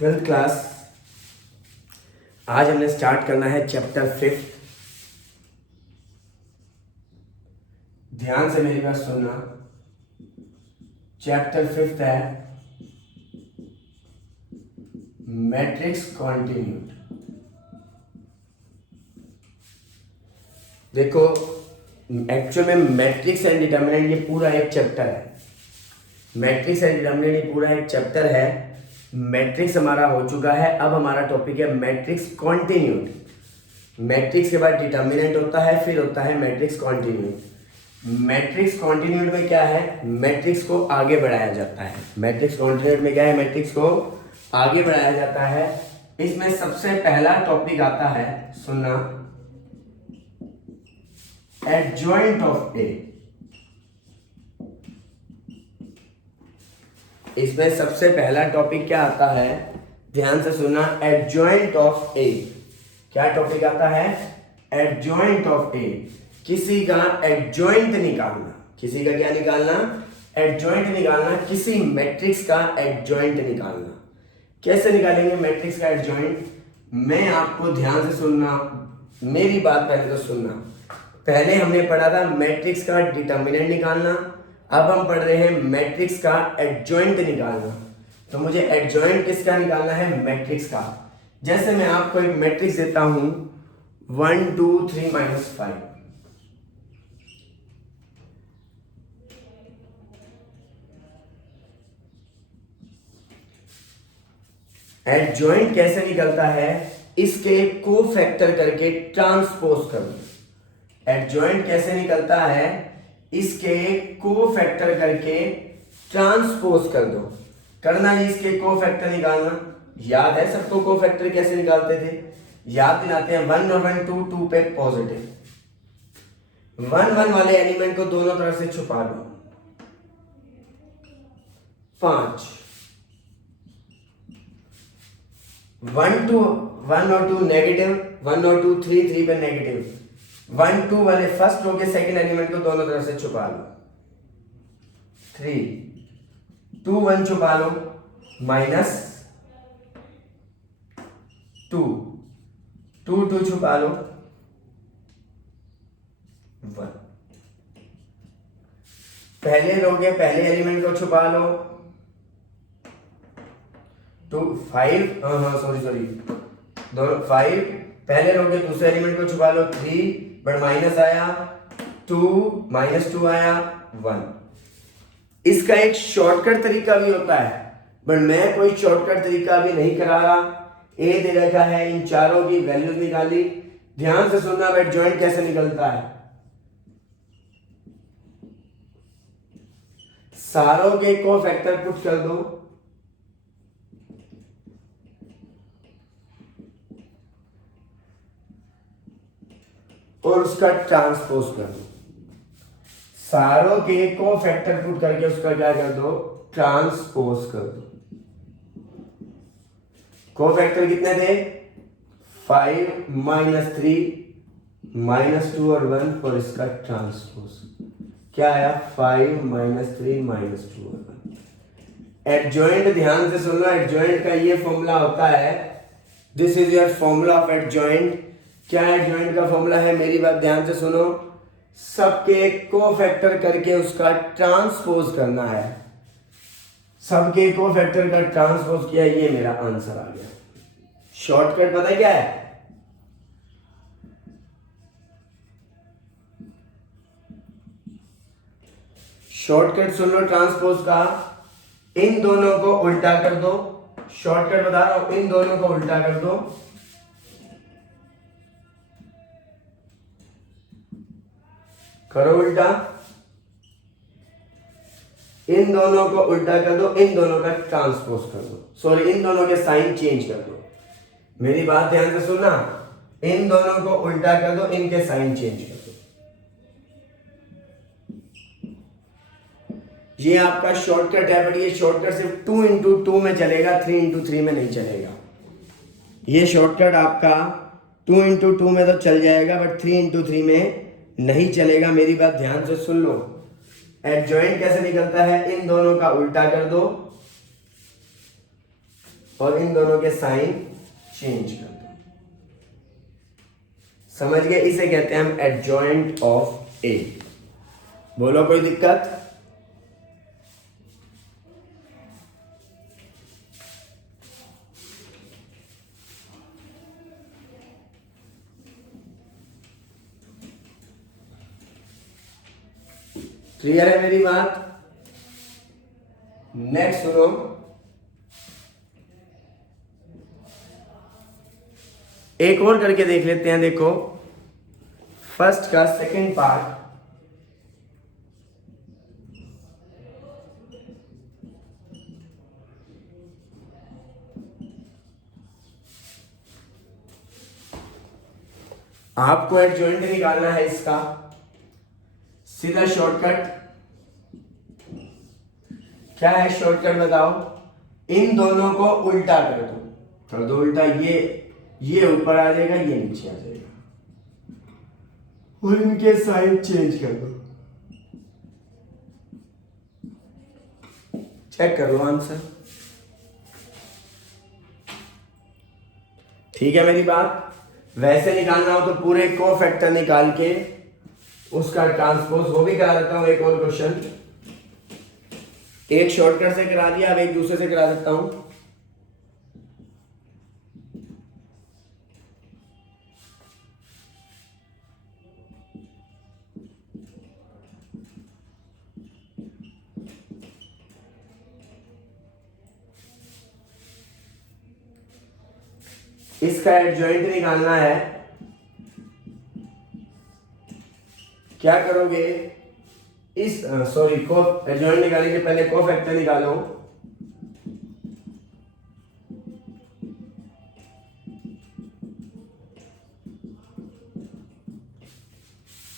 Twelfth class. आज हमने start करना है चैप्टर 5। ध्यान से मेरी बात सुनना। चैप्टर 5 है मैट्रिक्स कॉन्टिन्यूड। देखो, एक्चुअल में मैट्रिक्स एंड डिटर्मिनेंट ये पूरा एक चैप्टर है। मैट्रिक्स एंड डिटर्मिनेंट ये पूरा एक चैप्टर है। मैट्रिक्स हमारा हो चुका है, अब हमारा टॉपिक है मैट्रिक्स कॉन्टिन्यूड। मैट्रिक्स के बाद डिटर्मिनेंट होता है, फिर होता है मैट्रिक्स कॉन्टिन्यूड। मैट्रिक्स कॉन्टिन्यूड में क्या है? मैट्रिक्स को आगे बढ़ाया जाता है। मैट्रिक्स कॉन्टिन्यूड में क्या है? मैट्रिक्स को आगे बढ़ाया जाता है। इसमें सबसे पहला टॉपिक आता है, सुनना, एडजॉइंट ऑफ ए। इसमें सबसे पहला टॉपिक क्या आता है? ध्यान से सुनना, एडजॉइंट ऑफ ए। क्या टॉपिक आता है? एडजॉइंट ऑफ ए। किसी का एडजॉइंट निकालना। किसी का क्या निकालना? एडजॉइंट निकालना। किसी मैट्रिक्स का एडजॉइंट निकालना। कैसे निकालेंगे मैट्रिक्स का एडजॉइंट? मैं आपको ध्यान से सुनना, मेरी बात पहले तो सुनना। पहले हमने पढ़ा था मैट्रिक्स का डिटर्मिनेंट निकालना, अब हम पढ़ रहे हैं मैट्रिक्स का एडजॉइंट निकालना। तो मुझे एडजॉइंट किसका निकालना है? मैट्रिक्स का। जैसे मैं आपको एक मैट्रिक्स देता हूं 1 2 3 -5। एडजॉइंट कैसे निकलता है? इसके को फैक्टर करके ट्रांसपोज कर दो। एडजॉइंट कैसे निकलता है? इसके को फैक्टर करके ट्रांसपोज कर दो। करना है इसके को फैक्टर निकालना। याद है सबको को फैक्टर कैसे निकालते थे? याद दिलाते हैं, 1 और 1 2 पे पॉजिटिव। 1 1 वाले एलिमेंट को दोनों तरफ से छुपा दो। 5 1 और 2 नेगेटिव, 1 और 2 3 पे नेगेटिव। 1 2 वाले फर्स्ट रो के सेकंड एलिमेंट को दोनों तरफ से छुपा लो। 3 2 1 छुपा लो, -2 2 2 छुपा लो, 1। पहले रो के पहले एलिमेंट को छुपा लो, 2 5 सॉरी दोनों 5। पहले रो के दूसरे एलिमेंट को छुपा लो, 3 बट माइनस आया, 2 -2 आया, 1। इसका एक शॉर्टकट तरीका भी होता है, बट मैं कोई शॉर्टकट तरीका भी नहीं करा रहा। ए दे रखा है, इन चारों की वैल्यूज निकाली। ध्यान से सुनना, एडजॉइंट कैसे निकलता है। सारों के को फैक्टर पुट कर दो, और उसका ट्रांसपोज कर दो। सारों के को फैक्टर पुट करके उसका क्या कर दो? ट्रांसपोज कर दो। को फैक्टर कितने थे? 5 -3 -2 और 1, और इसका ट्रांसपोज क्या आया? 5 -3 -2 और 1। एडजॉइंट ध्यान से सुनना, एडजॉइंट का ये फॉर्मूला होता है, this is your formula of adjoint. क्या एडजॉइंट का फॉर्मूला है? मेरी बात ध्यान से सुनो। सबके को फैक्टर करके उसका ट्रांसपोज करना है। सबके को फैक्टर का ट्रांसपोज किया, ये मेरा आंसर आ गया। शॉर्टकट पता है क्या है? शॉर्टकट सुन लो ट्रांसपोज का। इन दोनों को उल्टा कर दो। शॉर्टकट बता रहा हूं, इन दोनों को उल्टा कर दो। करो उल्टा। इन दोनों को उल्टा कर दो, इन दोनों का ट्रांसपोज कर दो। सॉरी, इन दोनों के साइन चेंज कर दो। मेरी बात ध्यान से सुनना, इन दोनों को उल्टा कर दो, इनके साइन चेंज कर दो। ये आपका शॉर्टकट है, बट ये शॉर्टकट सिर्फ 2 × 2 में चलेगा, 3 × 3 में नहीं चलेगा। ये शॉर्टकट आपका 2 × 2 में तो चल जाएगा, बट 3 × 3 में नहीं चलेगा। मेरी बात ध्यान से सुन लो। एडजॉइंट कैसे निकलता है? इन दोनों का उल्टा कर दो, और इन दोनों के साइन चेंज कर दो। समझ गए? इसे कहते हैं हम एडजॉइंट ऑफ ए। बोलो कोई दिक्कत? क्लियर है मेरी बात? नेक्स्ट सुनो, एक और करके देख लेते हैं। देखो फर्स्ट का सेकंड पार्ट, आपको एडजॉइंट निकालना है इसका। सीधा शॉर्टकट क्या है? शॉर्टकट बताओ। इन दोनों को उल्टा कर दो उल्टा। ये ऊपर आ जाएगा, ये नीचे आ जाएगा, और इनके साइन चेंज कर दो। चेक कर लो आंसर। ठीक है मेरी बात? वैसे निकालना हो तो पूरे को फैक्टर निकाल के उसका ट्रांसपोज वो भी करा देता हूं। एक और क्वेश्चन, एक शॉर्टकट से करा दिया, अब एक दूसरे से करा देता हूं। इसका एडजॉइंट निकालना है। क्या करोगे? इस सॉरी को एडजॉइंट निकालने के पहले को फैक्टर निकालो।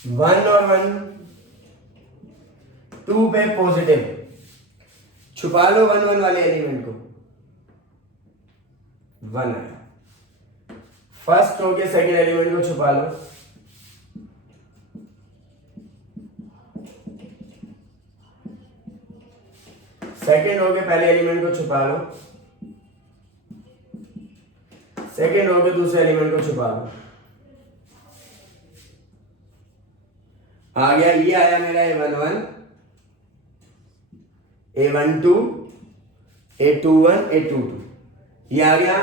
वन और वन, टू पे पॉजिटिव, छुपा लो वन वन वाले एलिमेंट को। वन है फर्स्ट रो के सेकंड एलिमेंट को छुपा लो। सेकंड रो के पहले एलिमेंट को छुपा लो। सेकंड रो के दूसरे एलिमेंट को छुपा लो। आ गया, ये आया मेरा A11, A12, A21, A22, ये आ गया।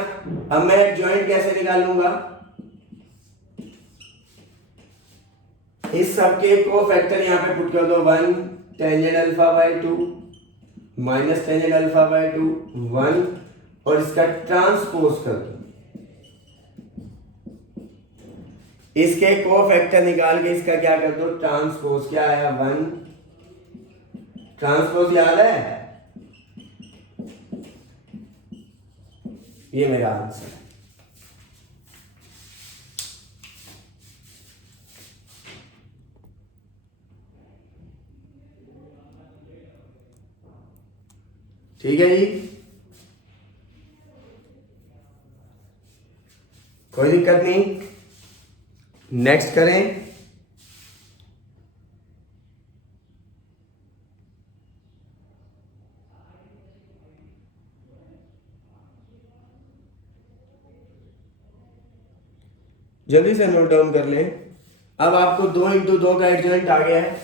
अब मैं एडजॉइंट कैसे निकालूंगा? इस सबके को फैक्टर यहां पे पुट कर दो। 1 tangent alpha by 2 minus tangent alpha by 2 1, और इसका ट्रांसपोज कर दो। इसके को फैक्टर निकाल के इसका क्या कर दो? ट्रांसपोज। क्या आया? 1 ट्रांसपोज, याद है? ये मेरा आंसर है। ठीक है जी, कोई दिक्कत नहीं। नेक्स्ट करें। जल्दी से नोट डाउन कर लें। अब आपको 2 इंटू 2 का एडजॉइंट आ गया है।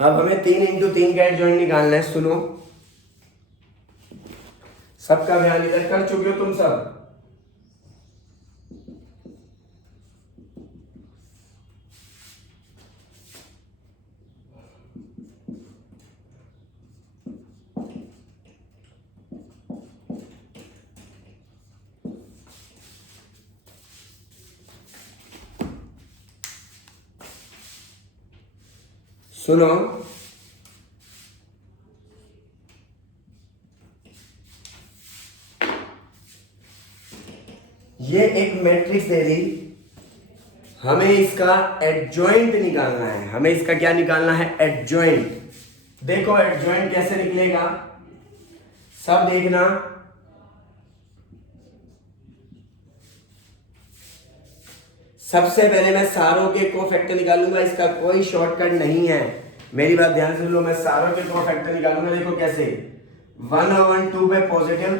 अब हमें 3 इंटू 3 का एडजॉइंट निकालना है। सुनो, सबका ध्यान इधर कर चुके हो तुम सब? सुनो, ये एक मैट्रिक्स दे दी, हमें इसका एडजॉइंट निकालना है। हमें इसका क्या निकालना है? एडजॉइंट। देखो एडजॉइंट कैसे निकलेगा, सब देखना। सबसे पहले मैं सारों के कोफैक्टर निकालूंगा, इसका कोई शॉर्टकट नहीं है, मेरी बात ध्यान से लो। मैं सारों के कोफैक्टर निकालूंगा, देखो कैसे, 1 और 1 2 पे पॉजिटिव,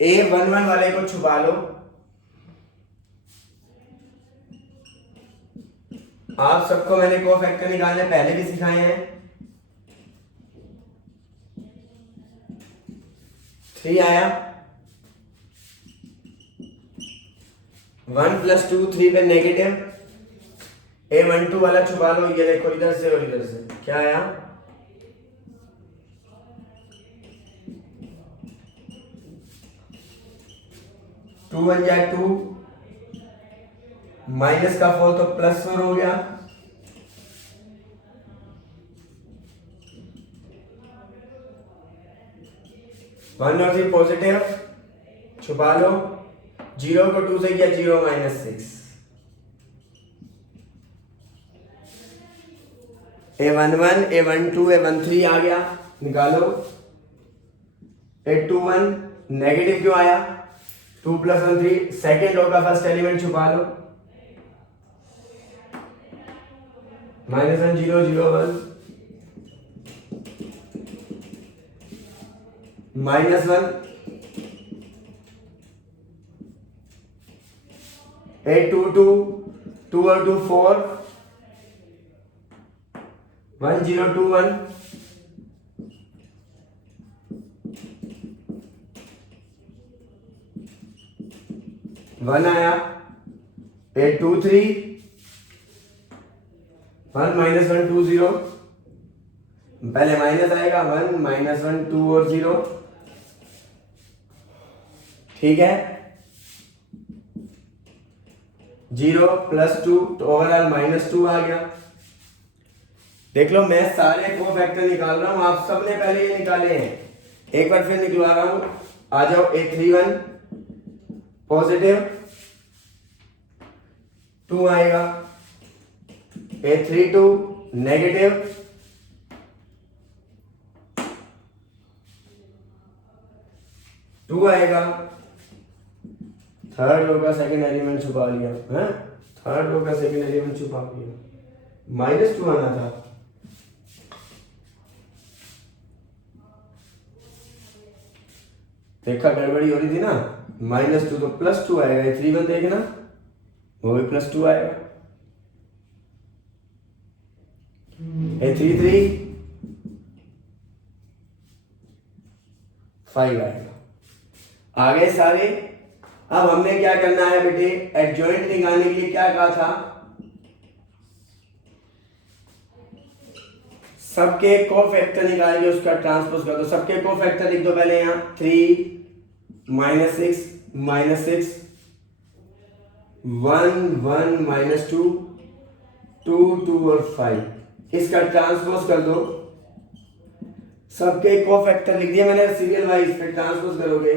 ए 1 1 वाले को छुपा लो। आप सबको मैंने कोफैक्टर निकालने पहले भी सिखाए हैं। 3 आया, 1 + 2 3 पे नेगेटिव, ए 1 2 वाला छुपा लो, ये देखो इधर से और इधर से क्या आया, 2 1 जा 2, माइनस का 4 तो +4 हो गया, वन और 3 पॉजिटिव, छुपा लो, 0 को 2 से किया 0 -6, A1 1 A1 2 A1 3 आ गया, निकालो, A2 1 नेगेटिव क्यों आया, 2 + 1 3, सेकेंड रो का फर्स्ट एलिमेंट छुपा लो, -1 0 0 1, -1, A2 2 2 और 2 4, 1 0 2 1, वन आया, A2 3, 1 -1 2 0, पहले माइनस आएगा, 1 -1 2 और 0, ठीक है, 0 + 2 तो ओवरऑल -2 आ गया। देख लो मैं सारे कोफैक्टर निकाल रहा हूं, आप सबने पहले ये निकाले हैं, एक बार फिर निकलवा रहा हूं, आ जाओ, A3 1 पॉजिटिव 2 आएगा, A3 2 नेगेटिव, टू आएगा, थर्ड रो का सेकंड एलिमेंट छुपा लिया है, थर्ड रो का सेकंड एलिमेंट छुपा लिया, -2 आना था, देखा गड़बड़ी हो रही थी ना, -2 तो +2 आएगा, 3 1 देखना वो भी +2 आएगा, A3 3 5 आएगा, आ गए सारे। अब हमने क्या करना है बेटे, एडजॉइंट निकालने के लिए क्या कहा था, सबके कोफैक्टर निकाल के उसका ट्रांसपोज कर दो, सबके कोफैक्टर लिख दो पहले यहां, 3 -6 -6, 1 1 -2 2 2 और 5, इसका ट्रांसपोज कर दो, सबके कोफैक्टर लिख दिया मैंने सीरियल वाइज, फिर ट्रांसपोज करोगे,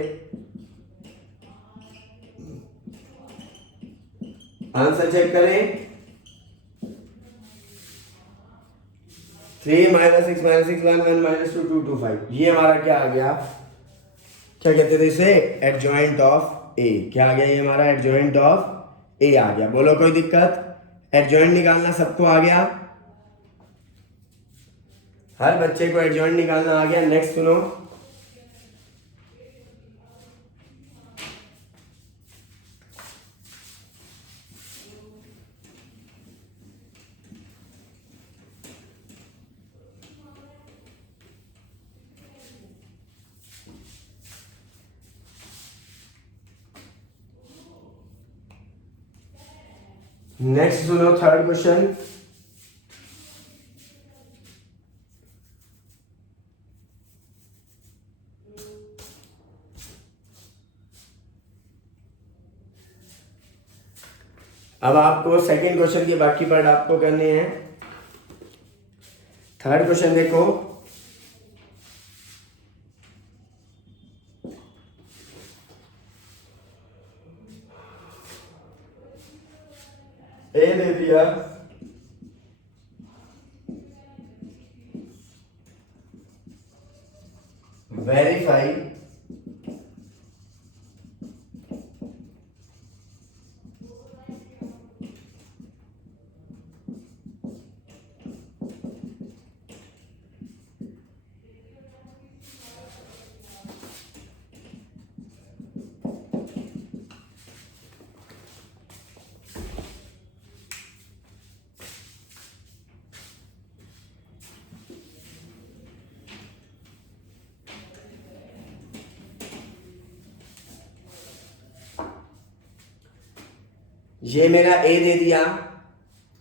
आंसर चेक करें, 3 -6 -6 1 1 -2 2 2 5, ये हमारा क्या आ गया, क्या कहते थे इसे, एडजॉइंट ऑफ ए, क्या आ गया ये हमारा एडजॉइंट ऑफ ए आ गया। बोलो कोई दिक्कत, एडजॉइंट निकालना सबको आ गया, हर बच्चे को एडजॉइंट निकालना आ गया। नेक्स्ट सुनो, नेक्स्ट सुनो, थर्ड क्वेश्चन, अब आपको सेकंड क्वेश्चन के बाकी पार्ट आपको करने हैं। थर्ड क्वेश्चन देखो, ए दे दिया, वेरीफाई ये मेरा ए दे दिया,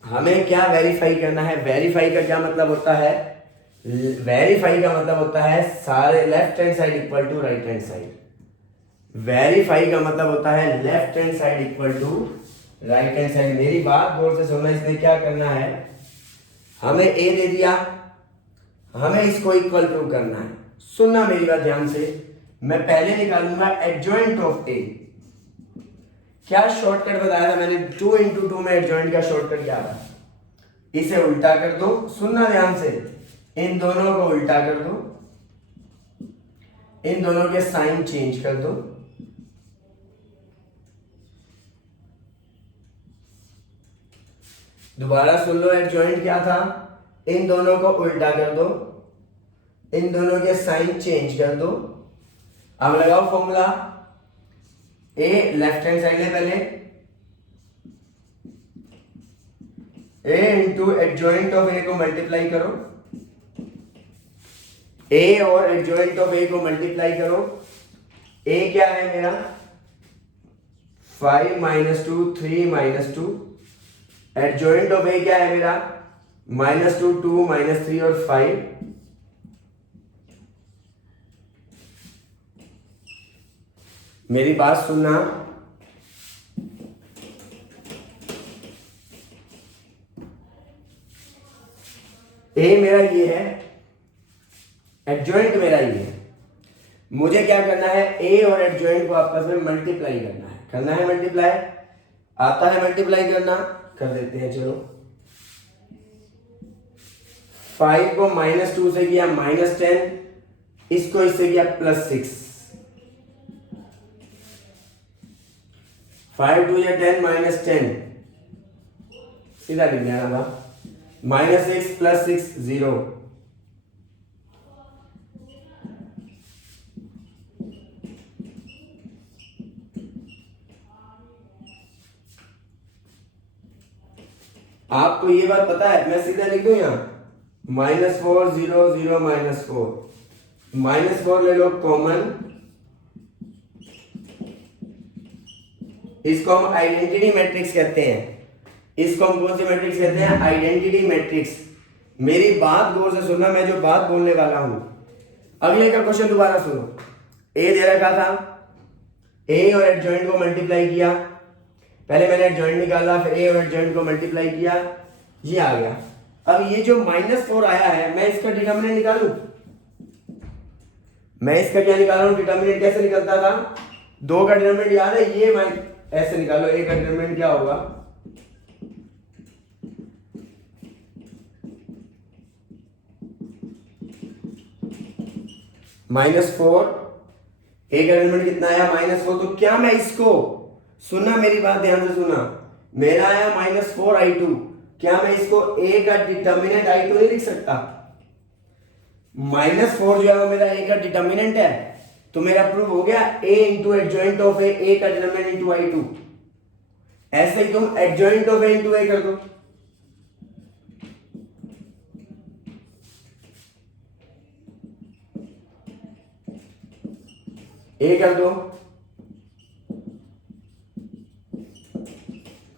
हमें क्या वेरीफाई करना है? वेरीफाई का क्या मतलब होता है? वेरीफाई का मतलब होता है सारे left hand side equal to right hand side. Verify का मतलब होता है left hand side equal to right hand side. मेरी बात गौर से सुनना, इसमें क्या करना है? हमें ए दे दिया, हमें इसको इक्वल प्रूव करना है। सुनना मेरी बात ध्यान से, मैं पहले निकालूंगा एडजॉइंट ऑफ ए। क्या शॉर्टकट बताया था मैंने? 2 into 2 में एडजॉइंट का शॉर्टकट क्या था? इसे उल्टा कर दो। सुनना ध्यान से, इन दोनों को उल्टा कर दो, इन दोनों के साइन चेंज कर दो। दोबारा सुन लो, एडजॉइंट क्या था? इन दोनों को उल्टा कर दो, इन दोनों के साइन चेंज कर दो। अब लगाओ फॉर्मूला। ए लेफ्ट हैंड साइड ले पहले, ए इंटू एडजॉइंट ऑफ ए को मल्टीप्लाई करो, ए और एडजॉइंट ऑफ ए को मल्टीप्लाई करो। ए क्या है मेरा? 5 - 2 3 - 2। एडजॉइंट ऑफ ए क्या है मेरा? -2 2 -3 और 5। मेरी बात सुनना, ए मेरा ये है, एडजॉइंट मेरा ये है। मुझे क्या करना है? ए और एडजॉइंट को आपस में मल्टीप्लाई करना है। करना है मल्टीप्लाई? आता है मल्टीप्लाई करना? कर देते हैं चलो। 5 को -2 से किया -10, इसको इससे किया +6। 5 2 या 10 -10, सीधा लिख देना था। -6 + 6 0। आपको ये बात पता है? मैं सीधा लिख दूं यहां -4 0 0 -4। -4 ले लो कॉमन, इसको हम आइडेंटिटी मैट्रिक्स कहते हैं। इसको हम कौन सी मैट्रिक्स कहते हैं? Identity matrix. मेरी बात गौर से सुनना, मैं जो बात बोलने वाला हूं। अगले का क्वेश्चन दोबारा सुनो। ए दे रखा था, ए और एडजॉइंट को मल्टीप्लाई किया। पहले मैंने एडजॉइंट निकाला, फिर ए और एडजॉइंट को मल्टीप्लाई किया, ये आ गया। अब ये जो -4 आया है, मैं इसका डिटरमिनेंट निकालूं। मैं इसका क्या निकाल रहा हूं? डिटरमिनेंट कैसे निकलता था? 2 का डिटरमिनेंट याद है? ये मैं ऐसे निकालो। ए का डिटरमिनेंट क्या होगा? -4। ए का डिटरमिनेंट कितना आया? -4। तो क्या मैं इसको, सुनना मेरी बात ध्यान से सुनना, मेरा आया -4i2। क्या मैं इसको ए का डिटरमिनेंट i2 नहीं लिख सकता? -4 जो है वो मेरा ए का डिटरमिनेंट है, तो मेरा प्रूव हो गया। ए इंटू एडजॉइंट ऑफ ए का डिटरमिनेंट इंटू i2। ऐसे ही तुम एडजॉइंट ऑफ ए इंटू ए कर दो। ए कर दो,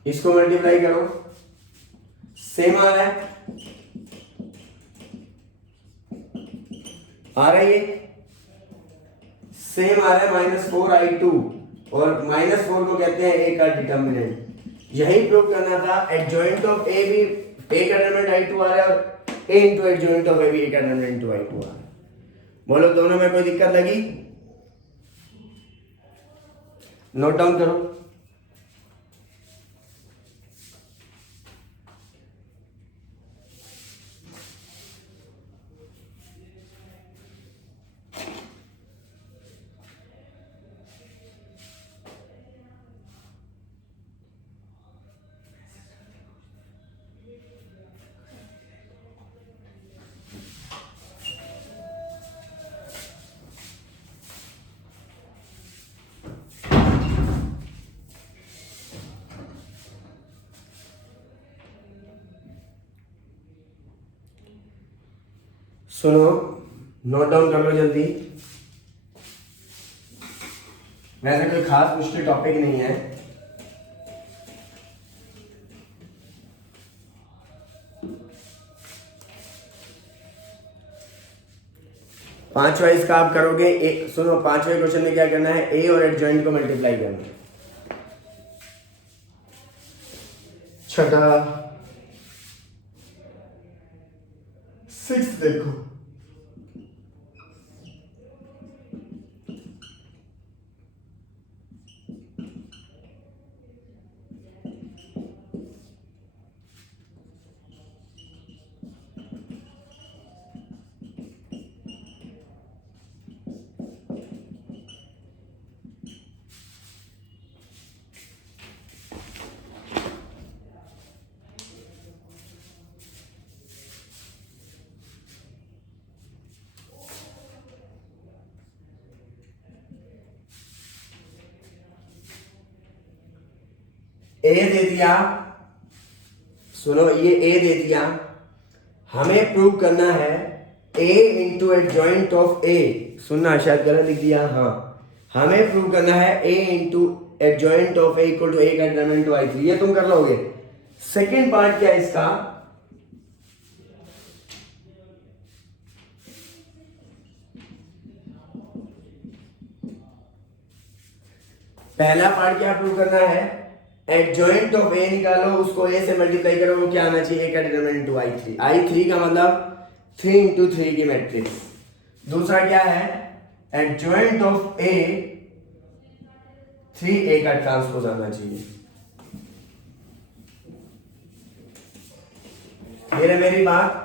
इसको मल्टीप्लाई करो, सेम आ रहा है, आ रही है, सेम आ रहा है -4i2। और -4 को कहते हैं ए का डिटरमिनेंट। यही प्रूव करना था। एडजॉइंट ऑफ ए भी ए का डिटरमिनेंट i2 आ रहा है, और ए इंटू एडजॉइंट ऑफ ए भी ए का डिटरमिनेंट इंटू i2 आ रहा है। बोलो दोनों में कोई दिक्कत लगी? नोट डाउन करो। सुनो, नोट डाउन कर लो जल्दी। वैसे कोई खास मुश्किल टॉपिक नहीं है। पांचवा इसका आप करोगे, सुनो पांचवे क्वेश्चन में क्या करना है, ए और एडजॉइंट को मल्टीप्लाई करना है। छठा 6 देखो, ए दे दिया, सुनो ये ए दे दिया, हमें प्रूव करना है ए इंटू एडजॉइंट ऑफ ए, सुनना शायद गलत लिख दिया, हाँ हमें प्रूव करना है A into adjoint of A equal to A का डिटरमिनेंट टू आई थ्री, ये तुम कर लोगे। सेकेंड पार्ट क्या है इसका, पहला पार्ट क्या प्रूव करना है, एडजॉइंट ऑफ ए निकालो, उसको ए से मल्टीप्लाई करो, वो क्या आना चाहिए, ए का determinant to I three, I three का मतलब 3 इंटू 3 की मैट्रिक्स। दूसरा क्या है, एडजॉइंट ऑफ ए 3a का ट्रांसपोज आना चाहिए। मेरे मेरी बात,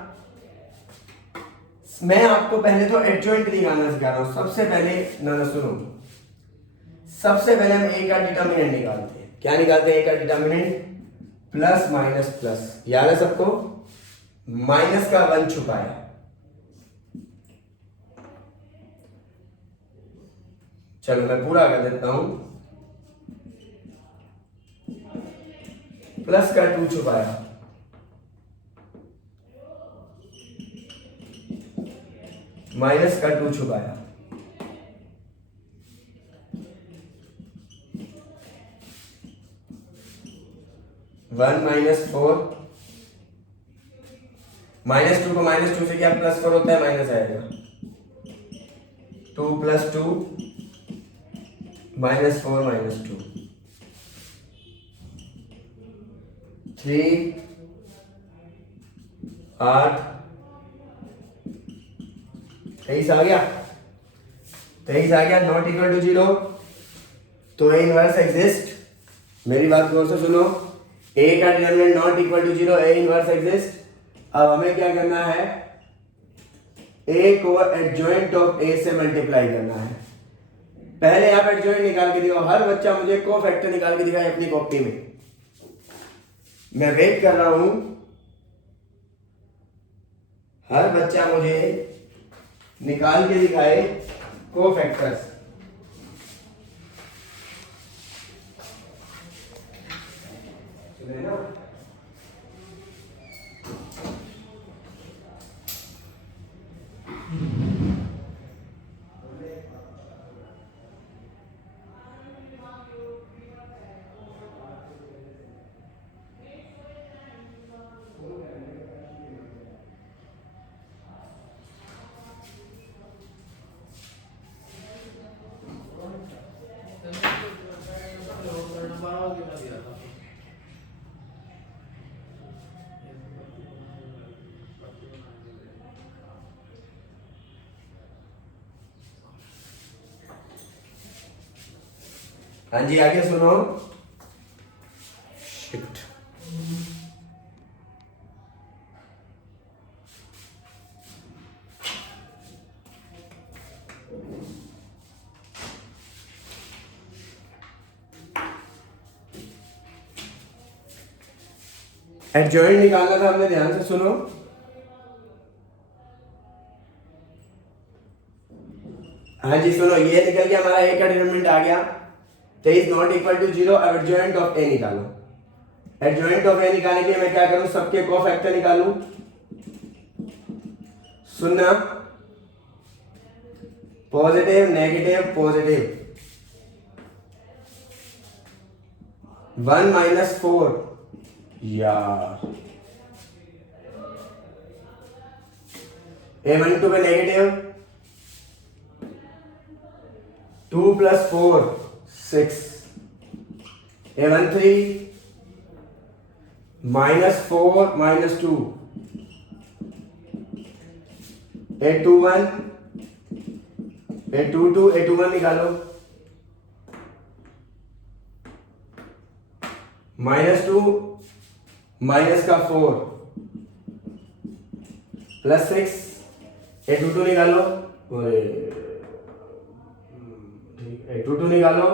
मैं आपको पहले तो एडजॉइंट निकालना सिखा रहा हूं। सबसे पहले ना सुनो, सबसे पहले हम ए का डिटरमिनेंट निकालते हैं। क्या निकालते हैं, ए का डिटरमिनेंट प्लस माइनस प्लस, याद है सबको, माइनस का 1 छुपाया, चलो मैं पूरा कर देता हूं, प्लस का 2 छुपाया, माइनस का 2 छुपाया, वन माइनस 4, माइनस 2 को माइनस 2 से क्या प्लस 4 होता है, माइनस आएगा, 2 प्लस 2 माइनस 4 माइनस 2, 3 8, 23 आ गया, 23 आ गया, नॉट इक्वल टू 0, तो ए इनवर्स एग्जिस्ट। मेरी बात गौर से सुनो, ए का determinant not equal to 0, A inverse exist. अब हमें क्या करना है, ए को एडजॉइंट ऑफ ए से मल्टीप्लाई करना है। पहले आप एडजॉइंट निकाल के दिखाओ, हर बच्चा मुझे कोफैक्टर निकाल के दिखाए अपनी कॉपी में, मैं वेट कर रहा हूं, हर बच्चा मुझे निकाल के दिखाए कोफैक्टर्स। ना हाँ जी, आगे सुनो, शिफ्ट एडजॉइंट निकालना था हमने, ध्यान से सुनो। हाँ जी सुनो, ये निकल गया हमारा ए का डिटरमिनेंट आ गया, तो इज नॉट इक्वल टू 0, अब एडजॉइंट ऑफ ए निकालो। एडजॉइंट ऑफ ए निकालने के लिए मैं क्या करूं, सबके कोफैक्टर निकालूं। सुनना, पॉजिटिव नेगेटिव पॉजिटिव, 1 माइनस 4, यार A12 पे नेगेटिव, 2 + 4 6, A13 -4 - 2, A21 A21 निकालो, -2 -4 +6, A22 निकालो, A22 निकालो,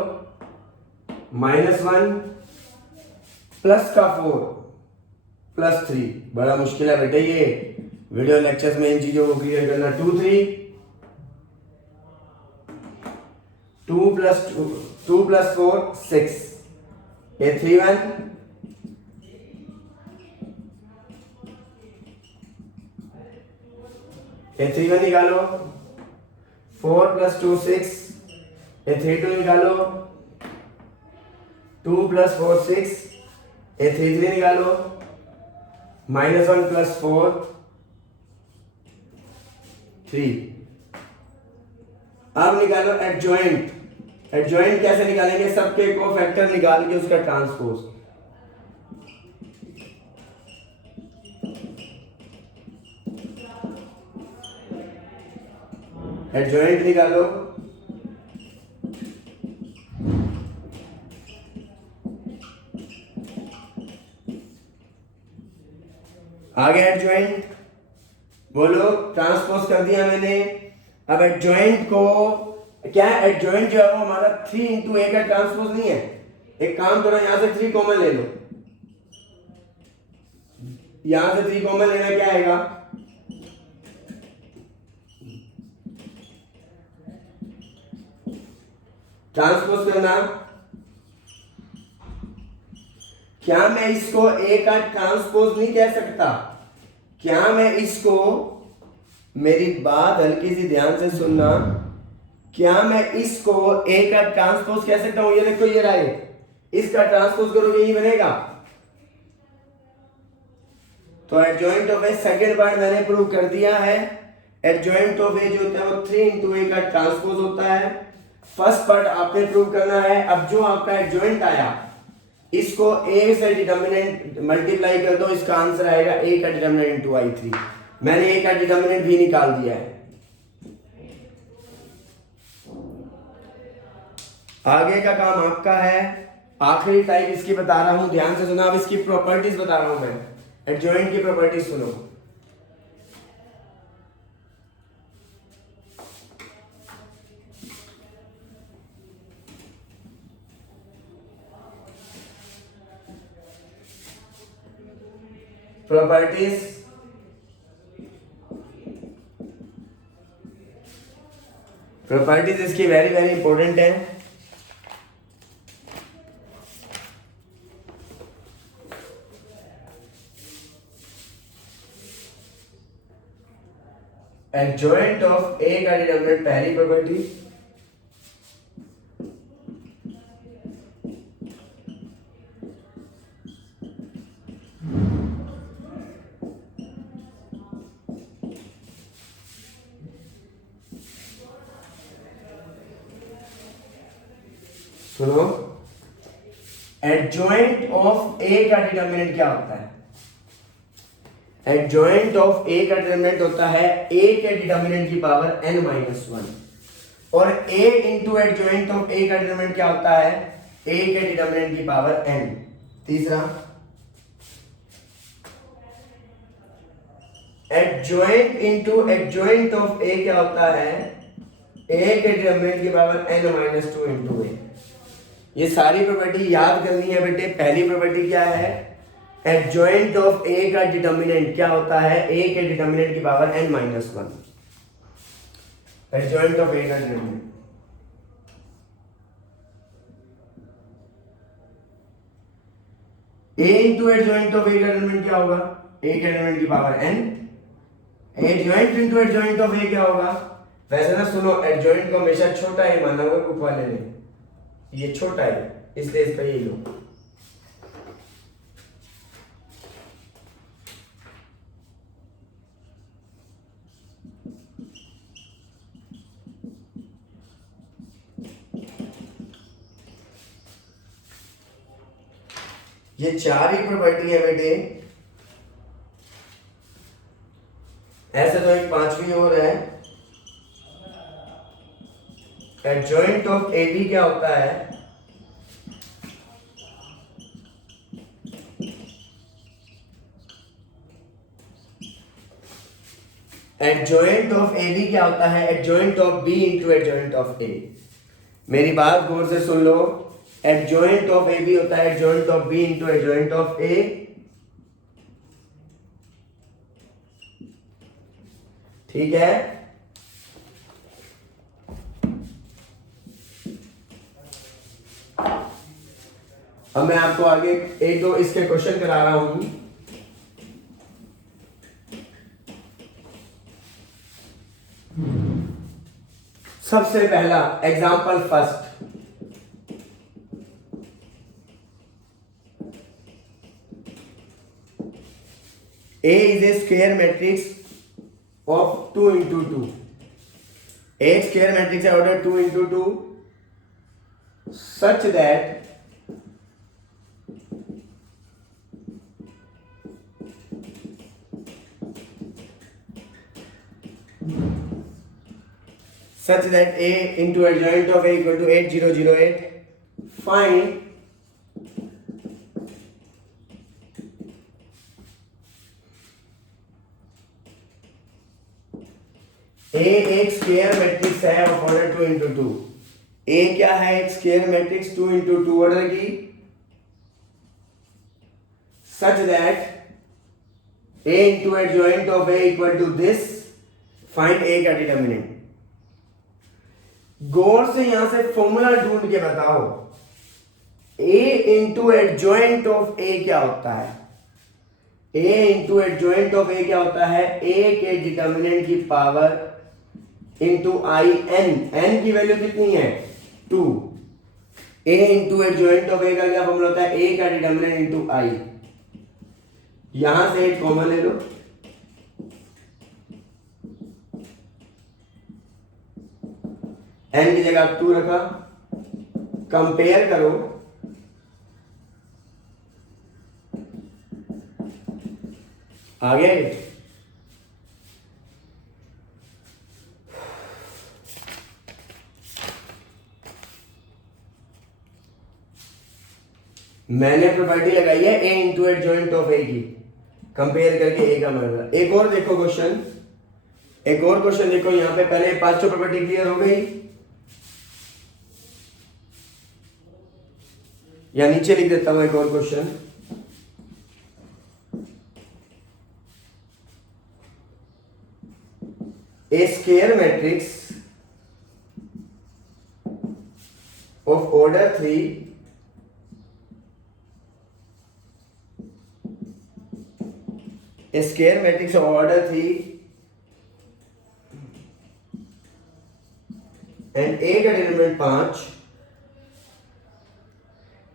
-1 +4 +3। बड़ा मुश्किल है बेटा ये, वीडियो लेक्चर्स में इन चीजों को क्लियर करना। 2 3 2 + 4 6, A31 A31 निकालो, 4 + 2 6, A32 निकालो, 2 + 4 6, A33 निकालो, -1 + 4 3। अब निकालो एडजॉइंट। एडजॉइंट कैसे निकालेंगे? सबके कोफैक्टर निकाल के उसका ट्रांसपोज। एडजॉइंट निकालो, आगे एडजॉइंट बोलो, ट्रांसपोज कर दिया मैंने। अब एडजॉइंट को क्या है, एडजॉइंट जो है वो हमारा 3 × A का ट्रांसपोज नहीं है। एक काम करो, यहां से 3 कॉमन ले लो, यहां से 3 कॉमन लेना, क्या आएगा? ट्रांसपोज करना। क्या मैं इसको A का ट्रांसपोज नहीं कह सकता? क्या मैं इसको, मेरी बात हल्की सी ध्यान से सुनना, क्या मैं इसको A का ट्रांसपोज कह सकता हूं? ये देखो, ये रहा, इसका ट्रांसपोज करोगे यही बनेगा। तो adjoint of A, second part मैंने प्रूव कर दिया है। एडजॉइंट ऑफ ए जो होता है वो 3 × A का ट्रांसपोज होता है। फर्स्ट पार्ट आपने प्रूव करना है। अब जो आपका एडजॉइंट आया, इसको A से डिटर्मिनेंट मल्टीप्लाई कर दो, इसका आंसर आएगा A का डिटर्मिनेंट × I3। मैंने A का डिटर्मिनेंट भी निकाल दिया है। आगे का काम आपका है। आखिरी टाइप इसकी बता रहा हूं, ध्यान से सुना। अब इसकी प्रॉपर्टीज बता रहा हूं मैं, एडजॉइंट की प्रॉपर्टीज सुनो। प्रॉपर्टीज, प्रॉपर्टीज इसकी वेरी वेरी इंपॉर्टेंट है। एडजॉइंट ऑफ ए का डिटरमिनेंट, पहली प्रॉपर्टी, सुनो, एडजॉइंट ऑफ ए का डिटरमिनेंट क्या होता है? एडजॉइंट ऑफ ए का डिटरमिनेंट होता है ए के डिटरमिनेंट की पावर n-1, और a into adjoint of A का डिटरमिनेंट क्या होता है? a के डिटरमिनेंट की पावर n। तीसरा, adjoint into adjoint of A क्या होता है? a के डिटरमिनेंट की पावर n-2 इंटू a। ये सारी प्रॉपर्टी याद करनी है बेटे। पहली प्रॉपर्टी क्या है? एडजॉइंट ऑफ ए का डिटर्मिनेंट क्या होता है? ए के डिटर्मिनेंट की power n-1। Adjoint of A का determinant, A into adjoint of A का डिटर्मिनेंट क्या होगा? ए के डिटर्मिनेंट की power n। Adjoint into adjoint of A क्या होगा? वैसे ना सुनो, एडजॉइंट को हमेशा छोटा ही माना होगा ग्रुप वाले ने, ये छोटा है इसलिए इसका ये लो। ये 4 ही प्रॉपर्टी है बेटे। ऐसे तो एक 5वीं और है। एडजॉइंट ऑफ ए बी क्या होता है? एडजॉइंट ऑफ ए बी क्या होता है? Adjoint of B into adjoint of A. मेरी बात गौर से सुन लो। एडजॉइंट ऑफ ए बी होता है adjoint of B into adjoint of A. ठीक है। अब मैं आपको आगे एक दो इसके क्वेश्चन करा रहा हूं। सबसे पहला example first. A is a square matrix of 2 into 2। एक स्क्वायर मैट्रिक्स है order 2 into 2 such that A into adjoint of A equal to 8 0 0 8। Find A एक स्क्वायर मैट्रिक्स है ऑफ ऑर्डर 2 into 2। A क्या है? एक स्क्वायर मैट्रिक्स 2 into 2 ऑर्डर की such that A into adjoint of A equal to this। Find A का determinant. गौर से यहां से फॉर्मूला ढूंढ के बताओ A into adjoint of A क्या होता है? A into adjoint of A क्या होता है? A के डिटर्मिनेंट की power into I n. N की वैल्यू कितनी है? 2। A into adjoint of A का क्या फॉर्मूला होता है? A का डिटर्मिनेंट इंटू आई। यहां से एक कॉमन ले लो। एन की जगह 2 रखा। कंपेयर करो आगे। मैंने प्रॉपर्टी लगाई है ए इंटू एडजॉइंट ऑफ ए की, कंपेयर करके ए का मतलब। एक और देखो क्वेश्चन, एक और क्वेश्चन देखो। यहां पे पहले 5 प्रॉपर्टी क्लियर हो गई, या नीचे लिख देता हूं एक और question. A square matrix of order 3 a square matrix of order 3 and A का determinant 5।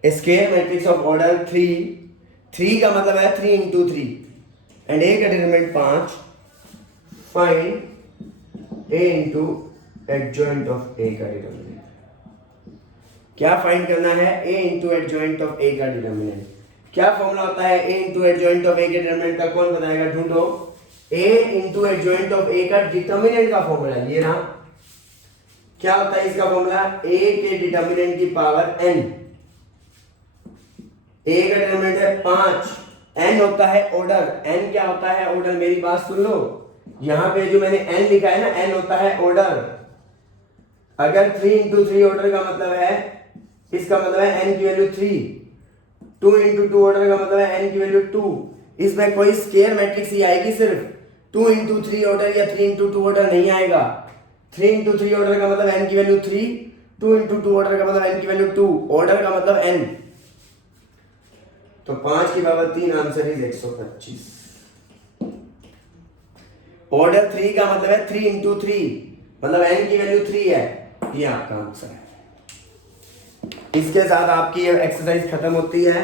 A square matrix of order 3, 3 का मतलब है 3 into 3 and A का determinant 5। Find A into adjoint of A का डिटर्मिनेंट। क्या फाइंड करना है? A into adjoint of A का डिटर्मिनेंट। क्या फॉर्मूला होता है A into adjoint of A के डिटर्मिनेंट का? कौन बताएगा? ढूंढो। A into adjoint of A का डिटर्मिनेंट का फॉर्मूला ये ना, क्या होता है इसका फॉर्मूला? A के डिटर्मिनेंट की पावर n। A का डिटर्मिनेंट है 5, n होता है ऑर्डर। n क्या होता है? ऑर्डर। मेरी बात सुन लो, यहां पे जो मैंने n लिखा है ना, n होता है ऑर्डर। अगर 3 into 3 ऑर्डर का मतलब है, इसका मतलब है n की वैल्यू 3। 2 into 2 ऑर्डर का मतलब है n की वैल्यू 2। इसमें कोई स्क्वायर मैट्रिक्स ही आएगी सिर्फ। 2 into 3 ऑर्डर या 3 into 2 ऑर्डर नहीं आएगा। 3 into 3 ऑर्डर का मतलब n की वैल्यू 3, 2 into 2 ऑर्डर का मतलब n की वैल्यू 2, ऑर्डर का मतलब n। तो 5 की पावर 3, आंसर इज 125। ऑर्डर 3 का मतलब है 3 into 3, मतलब n की वैल्यू 3 है। ये आपका आंसर है। इसके साथ आपकी ये एक्सरसाइज खत्म होती है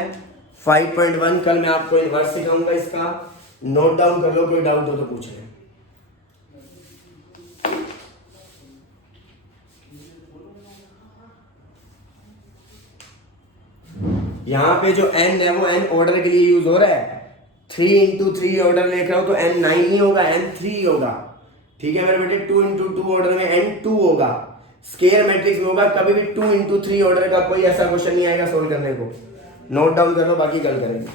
5.1। कल मैं आपको इनवर्स सिखाऊंगा, इसका नोट डाउन कर लो, कोई डाउट हो तो पूछ लें। यहाँ पे जो n है वो n ऑर्डर के लिए यूज हो रहा है। 3 इंटू 3 ऑर्डर लिख रहा हूँ तो n 9 नहीं होगा, n 3 होगा। ठीक है मेरे बेटे, 2 इंटू 2 ऑर्डर में n 2 होगा। स्केयर मैट्रिक्स में होगा, कभी भी 2 इंटू 3 ऑर्डर का कोई ऐसा क्वेश्चन नहीं आएगा सोल्व करने को। नोट डाउन कर लो, बाकी कल करेंगे।